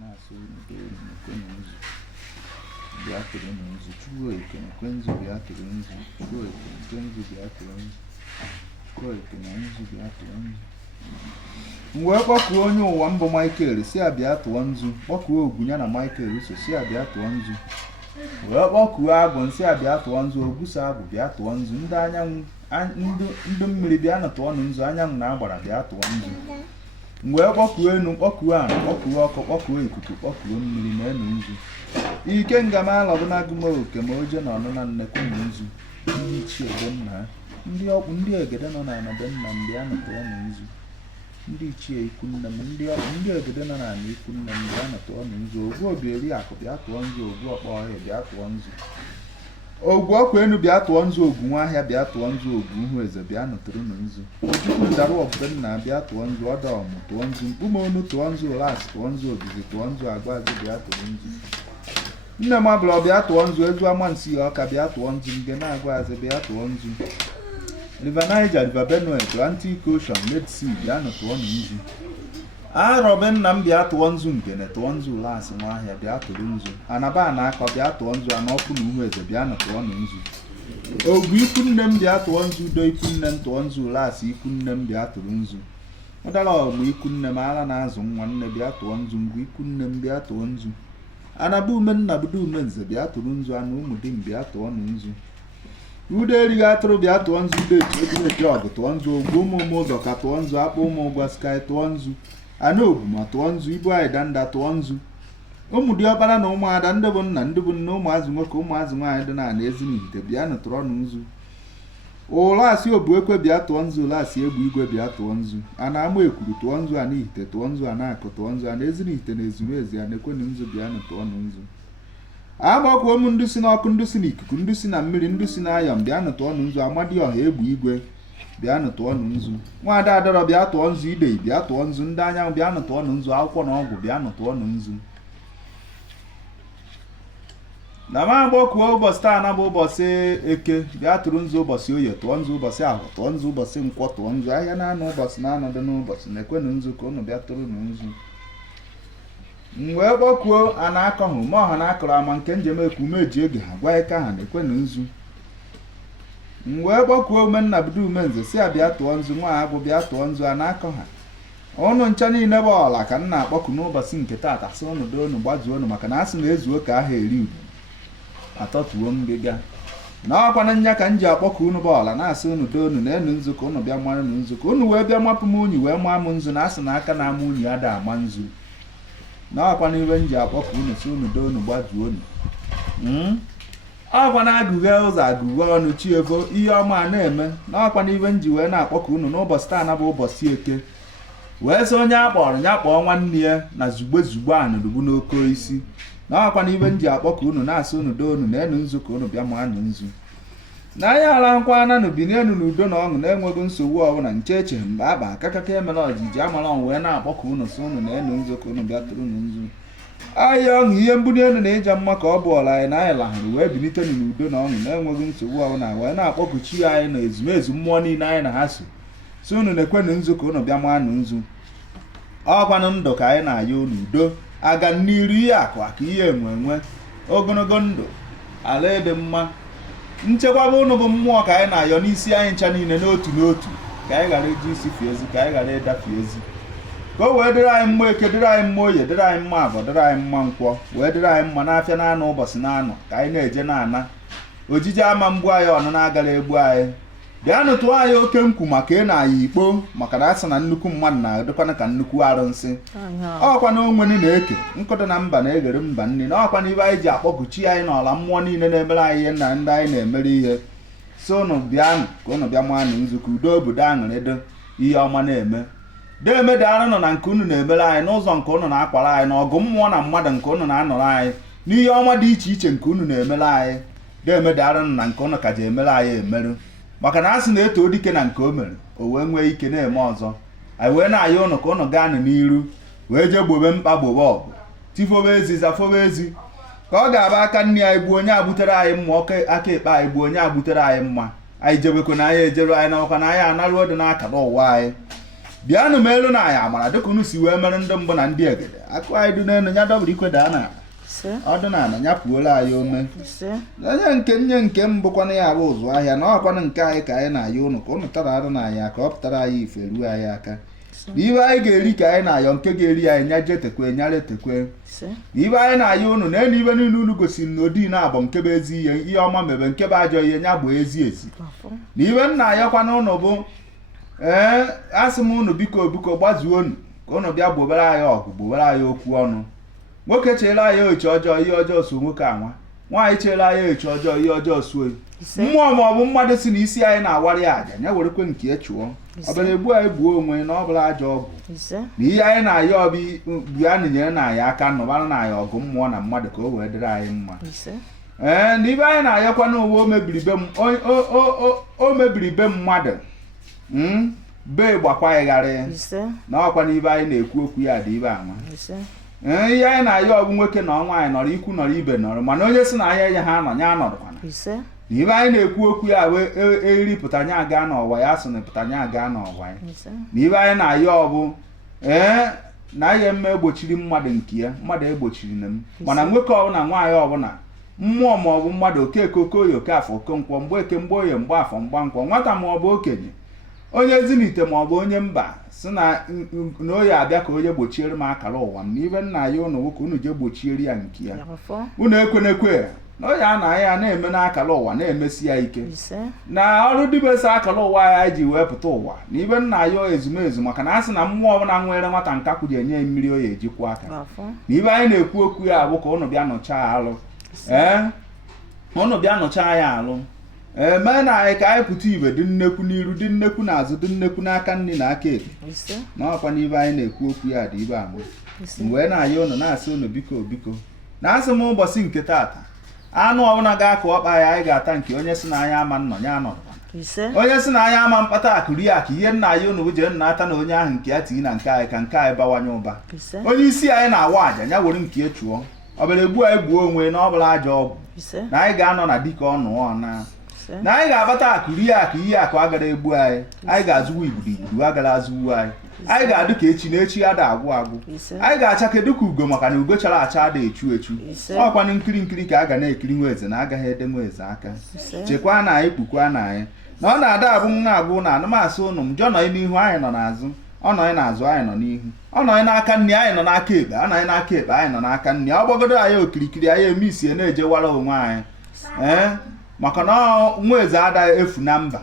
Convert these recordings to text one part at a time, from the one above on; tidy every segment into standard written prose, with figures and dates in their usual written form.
na-asụ nzu bịa tụrụ nzu chụọ eke na nzu bịa tụrụ nzu chụọ eke nzu bịa tụrụ nzu chụọ eke na nzu bịa tụrụ nzu. Mgbe kpọkuo onye ụwa mbụ Michael si abịa tụọ nzu, kpọkuo Ogun ya na Michael so si abịa tụọ nzu. Wee kpọkuo Agụ nsị abịa tụọ nzu, Oguso Agụ bịa tụọ nzu, ndị anyanwụ ndị mmiri bịa na tụọ nzu, anyanwụ na agbara bịa tụọ nzu. Mgbe kpọkuo enu, kpọkuo ala, kpọkuo ọkụ, kpọkuo ikuku, kpọkuo mmiri na enu nzu. Ike ngama alọbụna gụma oke ma oje na ọnụna nnekwu na nzu. Ndị ichie be nna ha, ndị ọkpụ ndị egede nọ na be nna m bịa na tụọ nzu. Ndị ichie ikwu nne m, ndị egede nọ na ana ikwu nne m bịa na tụọ nzu. Ogwu obieri akụ bịa tụọ nzu, ogwu ọkpọ ọhịa bịa tụọ nzu. Ogwu ọkwa enu bịa tụọ nzu, ogwu nwaahịa bịa tụọ nzu, ogwu ihu eze bịa nụtụrụ nzu. Ojukwu ndara ọbụbe nna bịa tụọ nzu, ọdọ ọmụ tụọ nzu, mkpume onu tụọ nzu, Ulasi tụọ nzu, obizi tụọ nzu, agbazi bịa tụọ nzu. Nne m abụla bịa tụọ nzu, ezu amansi ọka bịa tụọ nzu, nge na-agwazi bịa tụọ nzu. River Niger, River Benue, Atlantic Ocean, Red Sea bịa nụ tụọ nzu. Arọbe nna m bịa tụọ nzu, ngene tụọ nzu, Ulasi nwaahịa bịa tụrụ nzu. Anaba na akọ bịa tụọ nzu, Anọkụ na Uhu eze bịa nụ tụọ nzu. Ogwu ikwu nne m bịa tụọ nzu, Udo ikwu nne m tụọ nzu, Ulasi ikwu nne m bịa tụrụ nzu. Ụdara ọmụ ikwu nne m ara na-azụ nwa nne bịa tụọ nzu, Ngwu ikwu nne m bịa tụọ nzu. Anaba ume nna budo ume nze bịa tụrụ nzu, Ana ụmụ di m bịa tụọ nzu. Udo erighị atụrụ bịa tụọ nzu, Udo echi ọgụ tụọ nzu, Ogwu ụmụ ụzọ ka tụọ nzu, Akpụ ụmụ ụgwa sky tụọ nzu. Ana Obuma tụọ nzu, Ibu anyị danda tụọ nzu. Ụmụ diọkpara na ụmụada ndị bụ nna ndị bụ nne, ụmụazụ nwoke ụmụazụ nwaanyị dị na Ezinihite bịa nụ tụrụ nzu. Ulasi Obuekwe bịa tụọ nzu, Ulasi Egbe Igwe bịa tụọ nzu. Ana Ama Ekwuru tụọ nzu, Ana Ihite tụọ nzu, Ana Akụ tụọ nzu, Ana Ezinihite na Ezumezi, Ana Ekwenu nzu bịa nụ tụọ nzu. Agbakwa ụmụ ndị si n'ọkụ, ndị si n'ikuku, ndị si na mmiri, ndị si n'ayọm bịa nụ tụọ nzu, Amadioha Egbe Igwe bịa nụ tụọ nzu. Nwaada Adọrọ bịa tụọ nzu, Idei bịa tụọ nzu, ndị anyanwụ bịa nụ tụọ nzu, Akwụkwọ na ọgwụ bịa nụ tụọ nzu. Na ma agbọkuo ụbọchị taa na bụ ụbọchị Eke bịa tụrụ nzu, ụbọchị Oye tụọ nzu, ụbọchị Ahụ tụọ nzu, ụbọchị Nkwọ tụọ nzu, ahịa na-anọ ụbọchị na-anọdụ n'ụbọchị na ekwenu nzu ka unu bịa tụrụ nzu. Mgbe kpọkuo a na-akọhụ ma ọha na-akọrọ ama nke njem ekwu meji ege ha gwa eke ha na ekwenu nzu. Mgbe kpọkuo umenna budo umenze si abịa tụọ nzu, nwa Agụ bịa tụọ nzu, a na-akọ ha. Ụnụ ncha niile bụ ọla ka nna akpọku n'ụbọchị nke taata sị ụnụ do unu gbazuo unu, maka na asị na ezuo ka aha eri udu atọtuo ngịga. Na ọkwana nya ka m ji akpọku unu bụ ọla na-asị unu do unu na enu nzu ka unu bịa mara unu nzu, ka unu wee bịa mapụ m unyi wee maa m nzu, na asị na aka na-ama unyi ada ama nzu. Na ọkwana iwe m ji akpọku unu si unu do unu gbazuo unu. Ọkwana agụghe ụzọ agụghe ọnụ Chievo ihe ọma na-eme. Na ọkwana iwe m ji wee na-akpọku unu n'ụbọchị taa na bụ ụbọchị Eke, wee sị onye akpọrọ ya kpọọ nwanne ya na zugbe zugbe anụrụgbu n'oke isi. Na ọkwana iwe m ji akpọku unu na-asị unu do unu na enu nzu ka unu bịa ma anụ nzu. Na anya ala nkwa na bi n'enu n'udo na ọṅụ na-enweghị nsogbu ọbụla nche eche mgbe akpa akakaka emela ọjiji amala ọnwụ wee na-akpọku unu sị unu na enu nzu ka unu bịa tụrụ unu nzu. Ahịa ọṅụ ihe mbuli elu na ịja mma ka ọ bụ ọla anyị na anyị lahụrụ wee bilite n'udo na ọṅụ na-enweghị nsogbu ọbụla wee na-akpọku chi anyị na ezumezu mmụọ niile anyị na ha so si unu na-ekwenu nzu ka unu bịa ma anụ nzu. Ọkwanụ ndụ ka anyị na-ayọ unu udo, aga n'iru, ihe akụ aka, ihe enwe enwe, ogologo ndụ, ala ịdị mma, nchekwaba unu bụ mmụọ ka anyị na-ayọ n'isi anyị ncha niile n'otu n'otu, ka anyị ghara iji isi fie ezi, ka anyị ghara ịdafe ezi, ka o wee dịrị anyị mma Eke, dịrị anyị mma Oye, dịrị anyị mma Agọ, dịrị anyị mma Nkwọ, wee dịrị anyị mma n'afịa na-anọ ụbọchị na-anọ, ka anyị na-eje na-ana ojije ama mgbu anyị ọnụ na-agara egbu anyị. Bịanụ tụọ anyị oke nkwu maka ị na-aya ikpo, maka na asị na nnukwu mmadụ na-adịkwana ka nnukwu arụsị. Ọkwana onwenu na-eke nkụdị na mba na-eghere mba nri. Na ọkwana ibe anyị ji akpọku chi anyị na ọla mmụọ niile na-emere anyị ihe na ndị anyị na-emere ihe. So unu bịanụ ka unu bịa manụ nzu, ka udo obodo aṅụrị dị, ihe ọma na-eme. Deemedara nọ na nke unu na-emere anyị, n'ụzọ nke unu na-akwara anyị, na ọgụ mmụọ na mmadụ nke unu na-anọrọ anyị, n'ihe ọma dị iche iche nke unu na-emere anyị. Deemedara nọ na nke unu ka ji emere anyị emerụ, maka na asị na-eto dike na nke o mere o wee nwee ike na-eme ọzọ. Anyị wee na-ayọ ụnụ ka ụnụ gaa n'iru wee jee gbobe mkpa, gbobe ọgụ, tifobe ezi, zafobe ezi, ka ọ ga-aba aka nne anyị gbuo onye agbutere anyị mma, aka ekpe anyị gbuo onye agbutere anyị mma. Anyị jebekwa na anyị ejeru anyị na ọkwa na anyị anaruo dị n'akara ụwa anyị. bịanụ m elu na anyị amara dịka unu si wee mere ndị mbụ na ndị egede akụ anyị dị n'elu ya dọbụrụ ikwe daa na ọdụ na ana ya pụola anyị ome onye nke mbụkwana ya bụ ụzụ ahịa na ọkwanụ nke anyị ka anyị na-ayọ unu ka unu tara arụ na anyị ka ọ pụtara anyị ife ruo anyị aka na ibe anyị ga-eri ka anyị na-ayọ nke ga-eri anyị nya je tekwe nyara etekwe na ibe anyị na-ayọ unu na elu ibe niile unu gosiri na odi na-abụ nke bụ ezi ihe ọma mebe nke bụ ajọ ihe nya bụ ezi ezi na ibe m na-ayọkwana unu bụ asị m unu biko gbazuo unu ka unu bịa gbobere anyị ọgụ gbobere anyị okwu ọnụ nwoke chere anyị echi ọjọọ ihe ọjọọ so nwoke anwa nwaanyị chere anyị echi ọjọọ ihe ọjọọ so mmụọ ma ọ bụ mmadụ si na isi anyị na-awarị aja ya werekwe nke echụọ ọbara egbu anyị gbuo onwe na ọ bụla ajọ ọgwụ na ihe anyị na-ayọ ọbụ bụ a nyere na anyị aka nụbara na anyị ọgụ mmụọ na mmadụ ka o wee dịrị anyị mma na ibe anyị na-ayọkwa n'ụwa o mebiri be mmadụ be gbakwanyegharị na ọkwa na ibe anyị na-ekwu okwu ya dị ibe ama ihe anyị na-ayọ ọbụ nwoke na nwaanyị nọrọ ikwu nọrọ ibe nọrọ mana onye si na anya ya ha nọ ya anọrọkwana na ibe anyị na-ekwu okwu ya wee eriri pụtanya aga n'ọwa ya sị na pụtanya aga n'ọwa ya na ibe anyị na-ayọ ọbụ na ihe mme egbochiri mmadụ nke ya mmadụ egbochiri na m mana nwoke ọbụla nwaanyị ọbụla mmụọ ma ọ bụ mmadụ okeke okoye okafọ okonkwọ mgbe eke mgbe oye mgbe afọ mgba nkwọ nwata ma ọ bụ okenye onye ezinite ma ọ bụ onye mba si na oyi abịa ka onye gbochiere m akara ụwa m na ibe nna ya ụnụ nwoke unu je gbochiere ya nke ya unu ekwenekwe na oyi a na ya na-eme n'akara ụwa na-emesi ya ike na ọrụ dibesa akara ụwa ya ji wee pụta ụwa na ibe nna ya ezumezu maka na a sị na mmụọ ọbụla nwere nwata nkakwụ ji enye mmiri oyi ejikwa aka na ibe anyị na-ekwu okwu ya bụ ka ụnụ bịa nụchaa alụ ụnụ bịa nụchaa ya alụ mee na anyị ka anyị pụta ibe dị nnekwu n'iru dị nnekwu n'azụ dị nnekwu n'aka nri na aka ekpe na ọkwa n'ibe anyị na-ekwu okwu ya dị ibe ama mgbe na-ayọ ụnụ na-asị ụnụ biko na asị m ụbọchị nke taata anụ ọbụla ga-akụ ọkpa ya anyị ga-ata nke onye si na anya ama nnọ ya anọrọkwana onye si na anya ama mkpata akụ rie akụ ihe nna ya ụnụ jee nna ata na onye ahụ nke ya tii na nke anyị ka nke anyị bawanye ụba onye isi anyị na-awa aja ya were nke chụọ ọbara egbu anyị gbuo onwe na ọ bụla ajọ ọgwụ na anyị ga-anọ na dịka ọnụ na anyị ga-abata akụ rie akụ ihe akụ agara egbu anyị ga-azụwa igbudu agara azụwu anyị ga-adụ ka echi na echi ada agwụ anyị ga-acha kedu ka ugo maka na ugo chara acha ada echu ọkwanụ nkiri ka a ga na-ekiri nwa eze na agaghị ede nwa eze aka chekwaa na anyị kpukwa na anyị na ọ na-ada abụ nwa abụ na anụmasị ụnụ m jọ nọị n'ihu anyị nọ n'azụ ọ nọị n'azụ anyị nọ n'ihu ọ nọị n'aka nri anyị nọ n'aka ekpe ọ nọị n'aka ekpe anyị nọ n'aka nri ọ gbagodo anyị okirikiri anyị eme isie na-ejewara onwe anyị maka na nwa eze adaghị efu na mba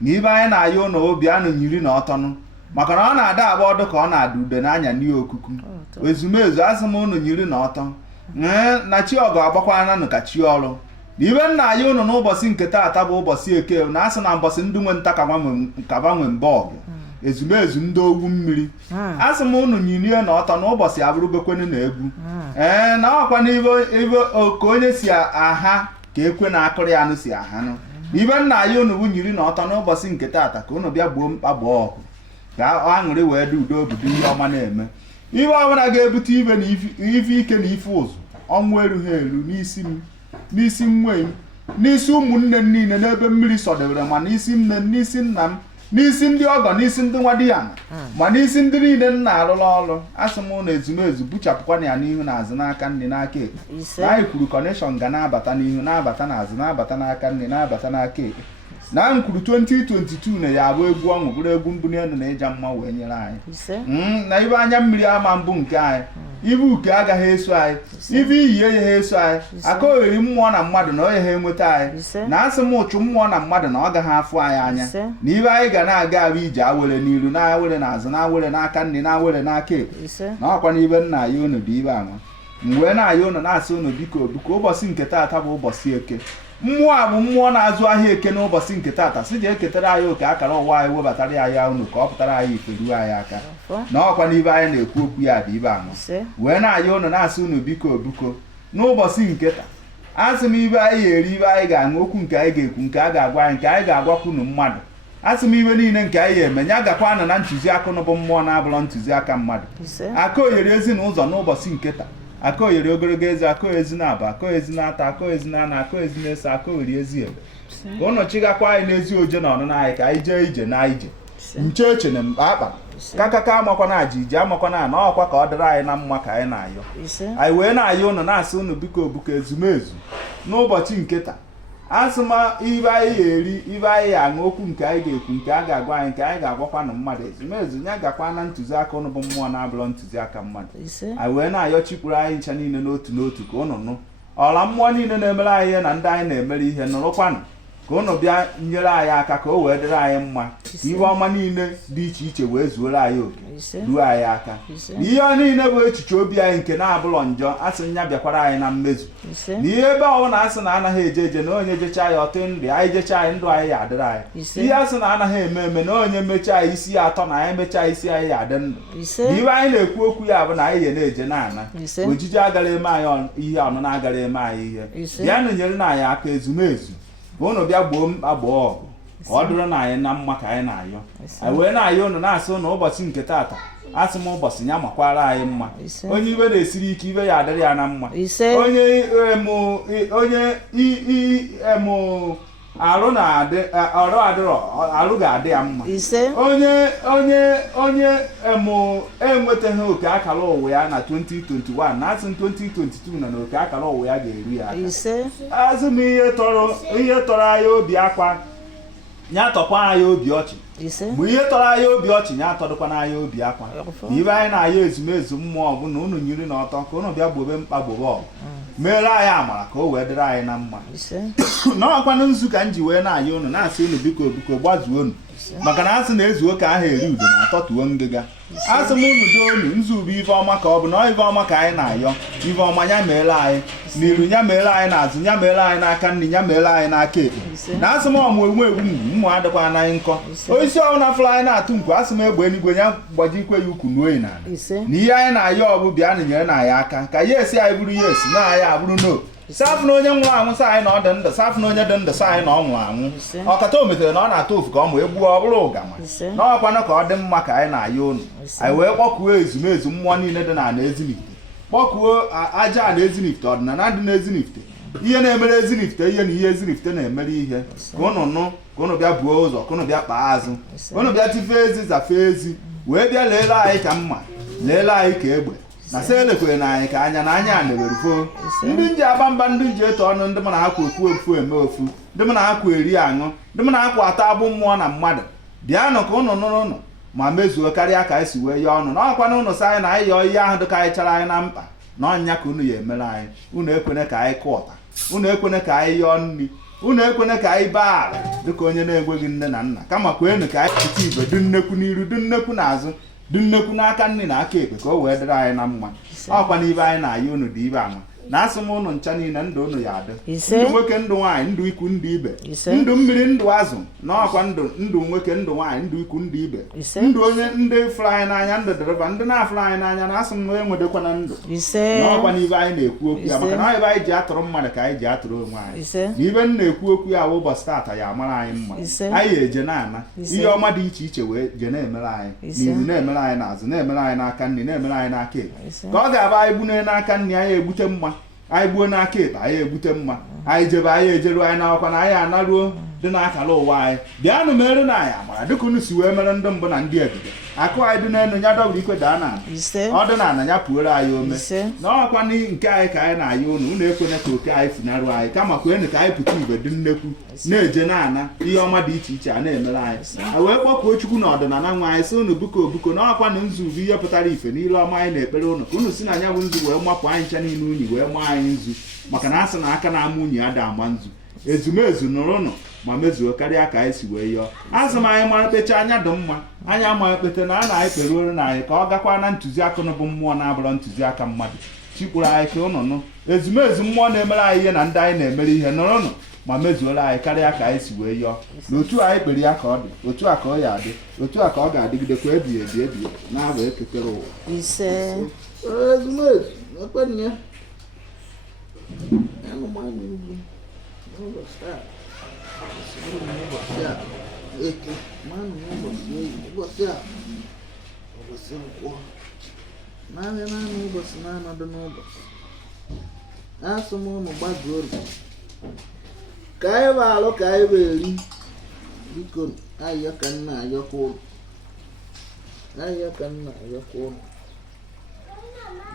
na ibe anyị na-ayọ ụnụ obi anụ nyiri na ọtọnụ maka na ọ na-ada agba ọdụ ka ọ na-ada ude n'anya n'ihe okuku ezumezu asị m ụnụ nyiri na ọtọ na chi ọgụ agbakwana nụ ka chi ọrụ na ibe nna anyị ụnụ n'ụbọchị nke taata bụ ụbọchị eke na asị na mbọchị ndị nwe nta ka banwe mba ọgụ ezumezu ndị ogwu mmiri asị m ụnụ nyirie na ọtọ na ụbọchị abụrụgokwenu na egwu na ọkwa na ibe ka onye si aha ka ekwe na akụrụ ya anụ si ahanụ ibe nna ya unu bụ nyiri na ọtọ n'ụbọchị nke taata ka unu bịa gbuo mkpa gbaa ọgụ ka aṅụrị wee dị udo obodo ihe ọma na-eme ibe ọbụla ga-ebute ibe na ife ike na ife ụzụ ọnwụ erughị elu n'isi nwe m n'isi ụmụnne m niile n'ebe mmiri sọdebere ma n'isi nne m n'isi nna m n'isi ndị ọgọ n'isi ndị nwa di ya ma n'isi ndị niile nna arụla ọrụ asị m na ezumezu buchapụkwana ya n'ihu na azụ n'aka nri n'aka ekpe na anyị kwuru kọneshọn ga na-abata n'ihu na-abata n'azụ na-abata n'aka nri na-abata n'aka ekpe na m kwuru 2022 na ya abụ egwu ọṅụ bụrụ egwu mbuli elu na ịja mma wee nyere anyị na ibe anya mmiri ama mbụ nke anyị ibe uke agaghị eso anyị ibe iyi egheghị eso anyị aka ogheri mmụọ na mmadụ na onye ha enweta anyị na asị m ụchụ mmụọ na mmadụ na ọ gaghị afụ anyị anya na ibe anyị ga na-aga abụ ije awere n'iru na awere n'azụ na awere n'aka nri na awere n'aka ekpe na ọkwa na ibe nna ya unu dị ibe ama mgbe na-aya unu na-asị unu biko ụbọchị nke taata bụ ụbọchị eke mmụọ a bụ mmụọ na-azụ ahịa eke n'ụbọchị nke taata si je eketara anyị oke akara ụwa anyị webatara ya ya unu ka ọ pụtara anyị iferu anyị aka na ọkwa n'ibe anyị na-ekwu okwu ya dị ibe ama wee na-aya unu na-asị unu biko n'ụbọchị nke taa asị m ibe anyị ga-eri ibe anyị ga-aṅụ okwu nke anyị ga-ekwu nke a ga-agwa anyị nke anyị ga-agwakwunu mmadụ asị m ibe niile nke anyị ga-eme ya gakwanụ na ntụziaka bụ mmụọ na-abụrọ ntụziaka mmadụ aka oyere ezinụzọ n'ụbọchị nke taa aka oyere ogologo eze aka ezi na-aba aka ezi na-ata aka ezi na-ana aka ezi na-eso aka oyere ezi ebe ka ụnụ chigakwa anyị n'ezi oje na ọnụnụ anyị ka anyị jee ije na ije ncheche na akpa kakaka amakwana ajiji amakwana na ọkwa ka ọ dịrị anyị na mma ka anyị na-ayọ anyị wee na-ayọ ụnụ na-asị ụnụ biko buko ezumezu n'ụbọchị nke taa asụma ibe anyị ga-eri ibe anyị ga-aṅụ okwu nke anyị ga-ekwu nke a ga-agwa anyị nke anyị ga-agwakwanụ mmadụ ezumezu ya gakwa na ntụziaka ụnụ bụ mmụọ na-abụrọ ntụziaka mmadụ anyị wee na-ayọ chikwuru anyị ncha niile n'otu n'otu ka ụnụ nụ ọla mmụọ niile na-emere anyị ihe na ndị anyị na-emere ihe nụrụkwanụ ka ụnụ bịa nyere anyị aka ka o wee dịrị anyị mma ka ihe ọma niile dị iche iche wee zuoro anyị oke ruo anyị aka na ihe niile bụ echiche obi anyị nke na-abụrọ njọ asị nya bịakwara anyị na mmezu na ihe ebe ọbụla asị na anaghị eje eje na onye jecha ya ọtị ndụ anyị jecha anyị ndụ anyị ya adịrị anyị ihe asị na anaghị eme eme na onye mechaa isi ya atọ na anyị mechaa isi anyị ya adị ndụ na ibe anyị na-ekwu okwu ya bụ na anyị ya na-eje na-ana ojiji agara eme anyị ihe ọnụna agara eme anyị ihe bịanụ nyere na anyị aka ezumezu ka ụnụ bịa gboo mkpa gboo ọgụ ka ọ dịrị na anyị na mma ka anyị na-ayọ anyị wee na-ayọ ụnụ na-asị ụnụ ụbọchị nke taata asị m ụbọchị ya makwara anyị mma onye ibe na-esiri ike ibe ya adịrị ya na mma onye arụ na-adị ọrụ adịrọ arụ ga-adị ya mma onye enwetaghị oke akara ụwa ya na 2021 na asị 2022 na oke akara ụwa ya ga-eru ya aka azụ m ihe tọrọ anyị obi akwa ya tọkwa anyị obi ọchị bụ ihe tọrọ anyị obi ọchị ya atọdụkwana anyị obi akwa na ibe anyị na-ayọ ezumezu mmụọ bụ na unu nyiri n'ọtọ ka unu bịa gbobe mkpa gbobe ọgụ meere anyị amara ka o wee dịrị anyị na mma n'ọkwanụ nzu ka m ji wee na-ayọ unu na-asị unu biko biko gbazuo unu maka na asị na-ezu oke ahụ eri udo na-atọtuo ngịga asị m unu do unu nzu bụ ife ọma ka ọ bụ na ife ọma ka anyị na-ayọ ife ọma ya meere anyị n'iru ya meere anyị n'azụ ya meere anyị n'aka nri ya meere anyị n'aka ekpe na asị m ọmụ enwe egwu mgbu mmụ adịkwa anaghị nkọ osisi ọbụla fụrụ anyị na-atụ nkwu asị m egbe eluigwe ya gbajikwe ya ukwu nuo n'ala na ihe anyị na-ayọ ọbụ bịa na nyere na anyị aka ka ya esi anyị bụrụ ya esi na anyị abụrụ no safụ na onye nwụrụ anwụ sa anyị na ọ dị ndụ safụ na onye dị ndụ sa anyị na ọ nwụrụ anwụ ọkata o metere na ọ na-atụ ofu ka ọ ma egbuo ọ bụrụ ụgama na ọkwanụ ka ọ dị mma ka anyị na-ayọ unu anyị wee kpọkuo ezumezu mmụọ niile dị na Ezinifite kpọkuo aja na Ezinifite ọdịnala dị na Ezinifite ihe na-emere Ezinifite ihe na ihe Ezinifite na-emere ihe ka ụnụ nụ ka ụnụ bịa buo ụzọ ka ụnụ bịa kpaa azụ ka ụnụ bịa tife ezi zafee ezi wee bịa leele anyị ka mma leele anyị ka egbe na sị elekwere na anyị ka anya na anya na-ewerufo ndị nji aba mba ndị nji eto ọnụ ndị mụ na ha kwa ofu eme ofu ndị mụ na ha kwa eri aṅụ ndị mụ na ha kwa atọ agbụ mmụọ na mmadụ bịanụ ka ụnụ nụrụ ụnụ ma mezuo karịa ka anyị si wee yọọ ọnụ na ọkwa na ụnụ sị anyị na anyị yọọ ihe ahụ dị ka anyị chara anyị na mkpa na ọnya ka unu ya emere anyị unu ekwene ka anyị kụọ ụta unu ekwene ka anyị yọọ nri unu ekwene ka anyị baa ala dịka onye na-enweghị nne na nna kama kwenu ka anyị pụta igwe dị nnekwu n'iru dị nnekwu n'azụ dị nnekwu n'aka nri na aka ekpe ka o wee dịrị anyị na mma ọkwa n'ibe anyị na-ayọ unu dị ibe ama na asị m ụnụ ncha niile ndụ unu ya adị ndụ nwoke ndụ nwaanyị ndụ ikwu ndụ ibe ndụ mmiri ndụ azụ na ọkwa ndụ nwoke ndụ nwaanyị ndụ ikwu ndụ ibe ndụ onye ndị fụrụ anyị n'anya ndụ dịrịba ndị na-afụrụ anyị n'anya na asị m enwedekwana ndụ na ọkwa n'ibe anyị na-ekwu okwu ya maka na ebe anyị ji atụrụ mmadụ ka anyị ji atụrụ onwe anyị na ibe m na-ekwu okwu ya bụ ụbọchị taata ya amara anyị mma anyị eje na-ana ihe ọma dị iche iche wee je na-emere anyị n'ihu na-emere anyị n'azụ na-emere anyị n'aka nri na-emere anyị n'aka ekpe ka ọ ga-aba anyị gbune n'aka nri anyị egbute mma anyị gbuo n'aka ekpe anyị egbute mma anyị jebe anyị ejeruo anyị n'akwa na anyị anaruo dị n'akara ụwa anyị bịanụ mere na anyị amara dịka unu si wee mere ndị mbụ na ndị ebide akụ anyị dị n'elu ya dọbụrụ ikwe daa n'ala ọ dị n'ala ya pụoro anyị ome na ọkwa nke anyị ka anyị na-ayọ unu ekwene ka oke anyị funarụ anyị kama kwenu ka anyị pụta igwe dị nnekwu na-eje na-ana ihe ọma dị iche iche a na-emere anyị a wee kpọkuo Chukwu na ọdịnala nwa anyị sị unu buko na ọkwa na nzu bụ ihe pụtara ife n'ilu ọma anyị na-ekpere unu ka unu si na anya bụ nzu wee mapụ anyị ncha niile unyi wee maa anyị nzu maka na asị na aka na-ama unyi ada ama nzu ezumezu nụrụnụ ma mezuo karịa ka anyị si wee yọọ azụ m anyị mara kpecha anya dị mma anya ma ekpete na a na-anyị kperuoro na anyị ka ọ gakwa na ntụziaka bụ mmụọ na-abụrọ ntụziaka mmadụ chikwuru anyị ka ụnụ nụ ezumezu mmụọ na-emere anyị ihe na ndị anyị na-emere ihe nụrụnụ ma mezuola anyị karịa ka anyị si wee yọọ na otu anyị kpere ya ka ọ dị otu a ka ọ ya adị otu a ka ọ ga-adịgidekwa ebighị ebi na-abụ ekekere ụwa ezumezu ekpenye eke mmanụ n'ụbọchị a ụbọchị nkwọ naanị ụbọchị na-anọdụ n'ụbọchị asụ m ụmụ gbazuo ka anyị bụ alụ ka anyị bụ eri biko ayọ ka nna ayọkwa ụlọ ahịa ka nna ya kwa ụlọ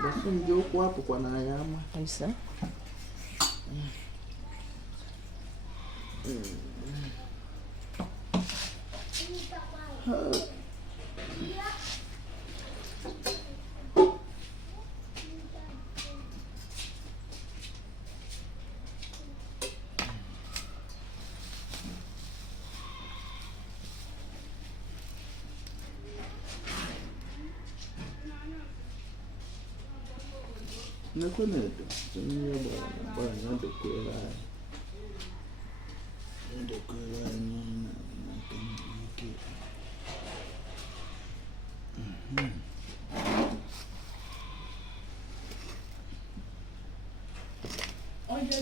bọsụ ndị ụkwụ apụkwa na ya ama Isa. nekwe na-edo n'ihe gbara na gbara ya dokwere anyị na nke ike Oye,